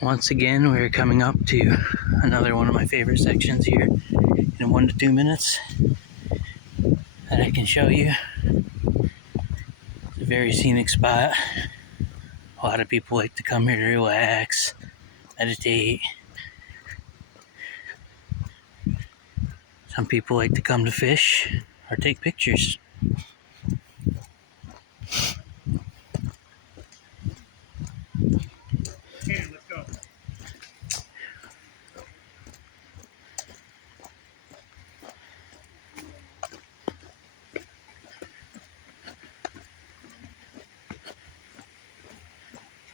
Once again, we're coming up to another one of my favorite sections here in 1 to 2 minutes that I can show you. It's a very scenic spot. A lot of people like to come here to relax, meditate. Some people like to come to fish or take pictures. Let's go.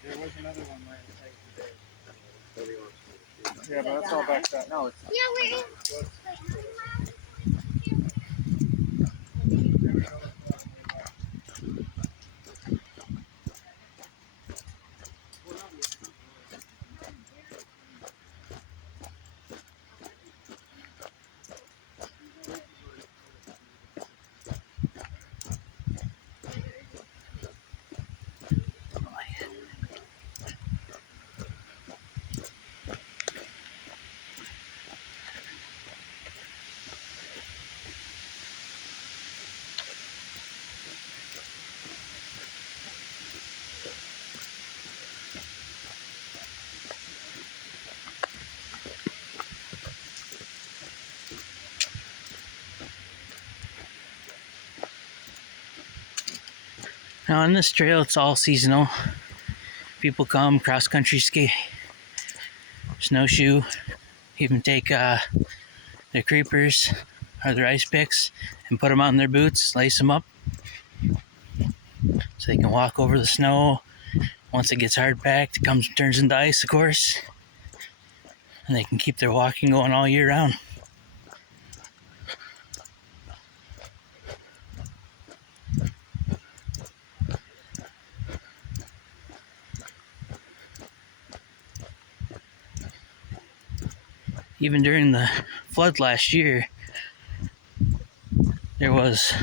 There was another one right today. Yeah, but that's all backed up. No, it's not. Yeah, we're in. Now on this trail, it's all seasonal. People come cross-country ski, snowshoe, even take their creepers or their ice picks and put them on their boots, lace them up so they can walk over the snow. Once it gets hard packed, it turns into ice, of course, and they can keep their walking going all year round. Even during the flood last year, it was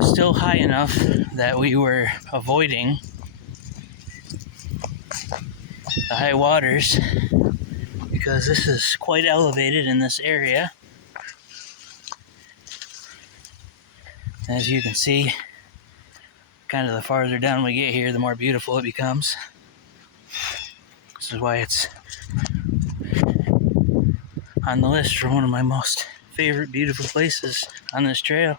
still high enough that we were avoiding the high waters because this is quite elevated in this area. As you can see, kind of the farther down we get here, the more beautiful it becomes. This is why it's on the list for one of my most favorite beautiful places on this trail.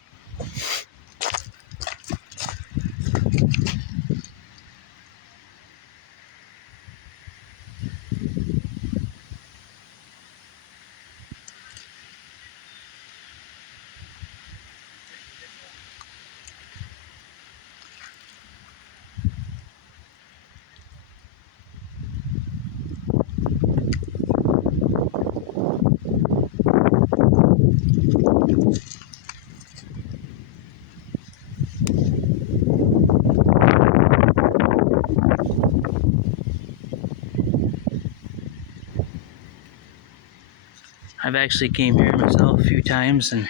I've actually came here myself a few times and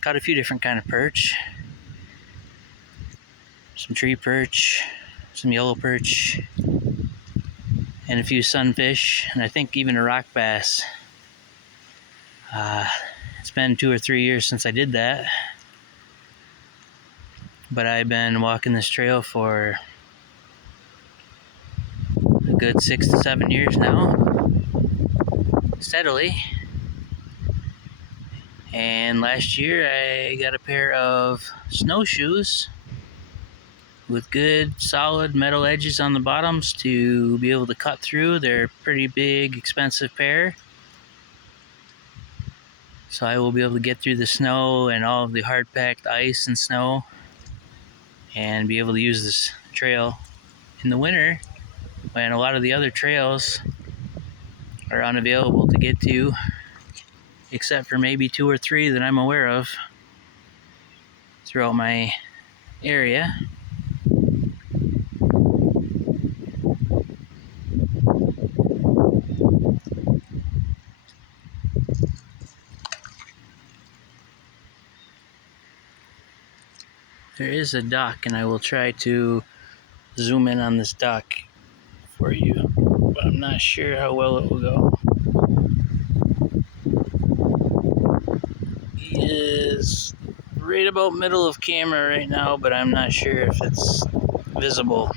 caught a few different kind of perch. Some tree perch, some yellow perch, and a few sunfish, and I think even a rock bass. It's been 2 or 3 years since I did that, but I've been walking this trail for a good 6 to 7 years now, steadily. And last year I got a pair of snowshoes with good solid metal edges on the bottoms to be able to cut through. They're a pretty big, expensive pair, so I will be able to get through the snow and all of the hard packed ice and snow and be able to use this trail in the winter when a lot of the other trails are unavailable to get to, except for maybe 2 or 3 that I'm aware of throughout my area. There is a dock, and I will try to zoom in on this dock for you, but I'm not sure how well it will go. He is right about middle of camera right now, but I'm not sure if it's visible.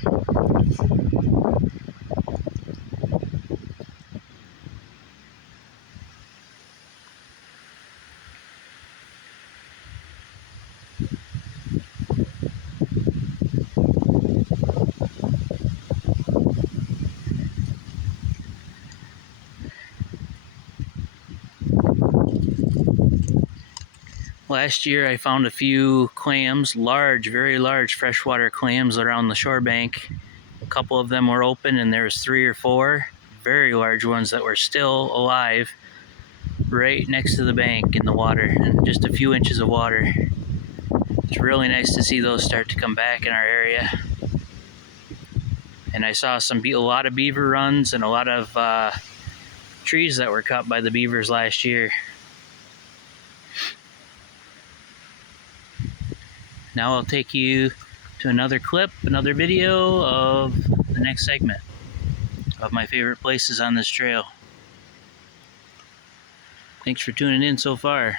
Last year I found a few clams, large, very large freshwater clams around the shore bank. A couple of them were open and there was 3 or 4 very large ones that were still alive right next to the bank in the water, and just a few inches of water. It's really nice to see those start to come back in our area. And I saw a lot of beaver runs and a lot of trees that were cut by the beavers last year. Now I'll take you to another clip, another video of the next segment of my favorite places on this trail. Thanks for tuning in so far.